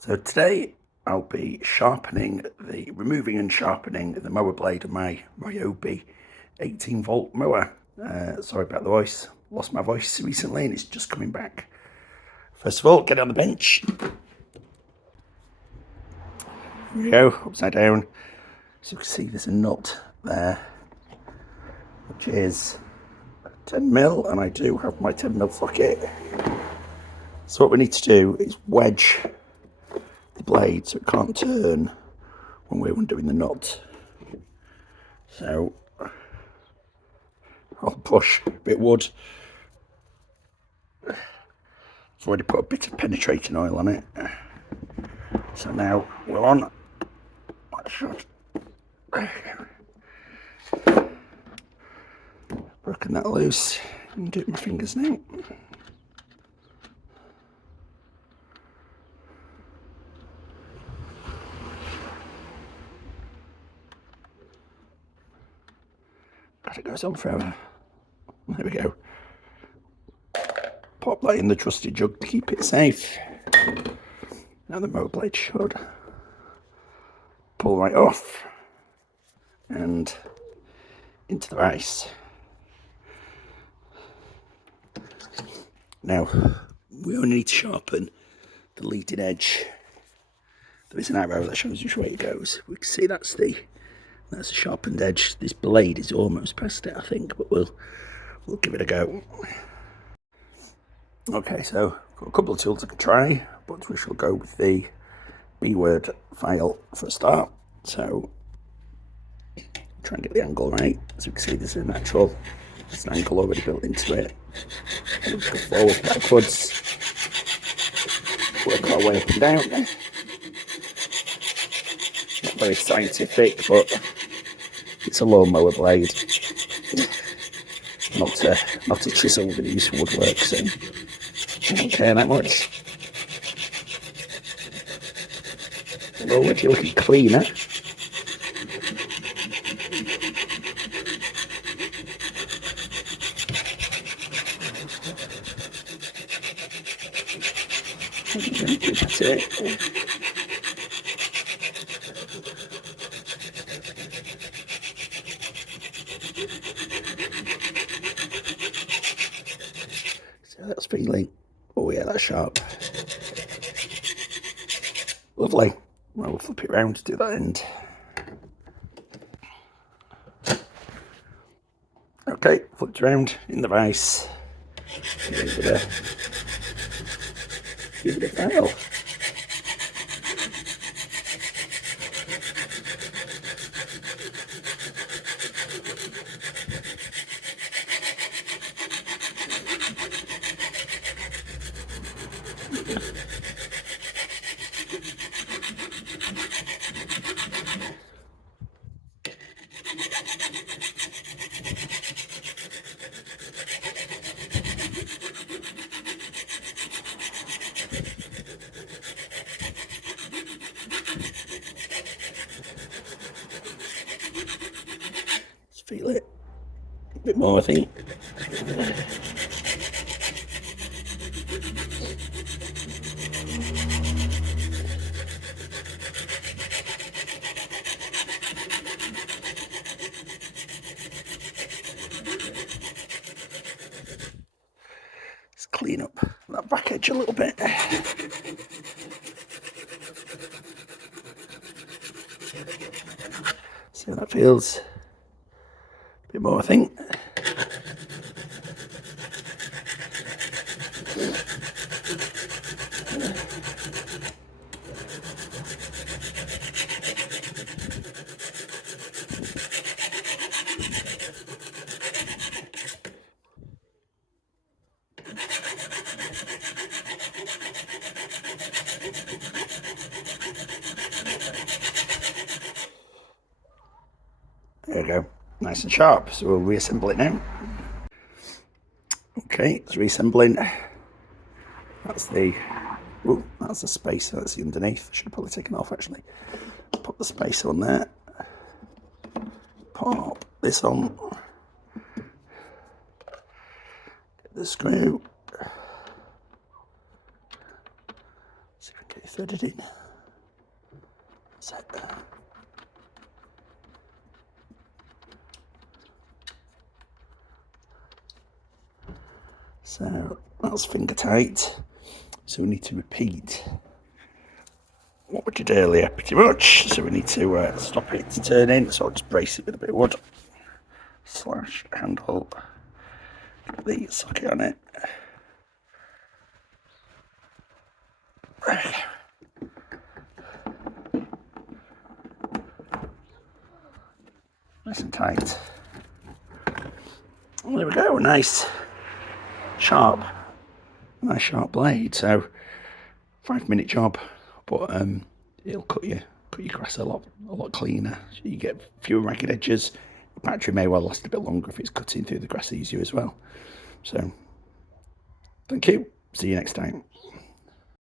So today I'll be removing and sharpening the mower blade of my Ryobi 18-volt mower. Sorry about the voice, lost my voice recently and it's just coming back. First of all, get on the bench. Here we go, upside down. So you can see there's a nut there, which is 10mm, and I do have my 10mm socket. So what we need to do is wedge the blade so it can't turn when we're undoing the nut. So I'll push a bit of wood. I've already put a bit of penetrating oil on it. So now we're on. Broken that loose. And do it with my fingers now. God, it goes on forever. There we go. Pop that in the trusty jug to keep it safe. Now the mower blade should pull right off and into the rice. Now we only need to sharpen the leading edge. There is an arrow that shows which way it goes. We can see that's a sharpened edge. This blade is almost past it, I think, but we'll give it a go. Okay, so got a couple of tools I could try, but we shall go with the B-word file for a start. So try and get the angle right. As you can see, there's an angle already built into it. And we'll go forward, backwards, work our way up and down. Not very scientific, but it's a lawnmower blade. Not a chisel with these woodwork, so I don't care that much. Already looking cleaner. That's it. So that's feeling, oh yeah, that's sharp. Lovely. Well, we'll flip it around to do that end. Okay, flipped around in the vise. Give it a file. Just feel it. A bit more, I think. Let's clean up that back edge a little bit. See how that feels. A bit more, I think. There we go, nice and sharp. So we'll reassemble it now. Okay, it's reassembling. That's the spacer, that's the underneath. Should have probably taken off actually. Put the spacer on there. Pop this on. Get the screw. See if we can Okay, thread it in. Set there. So that's finger tight. So we need to repeat what we did earlier pretty much. So we need to stop it turning. So I'll just brace it with a bit of wood. Slash handle. Get the socket on it. There we go. Nice and tight. Well, there we go. Nice sharp blade. So 5-minute job, but it'll cut your grass a lot cleaner. So you get fewer ragged edges. The battery may well last a bit longer if it's cutting through the grass easier as well. So thank you. See you next time.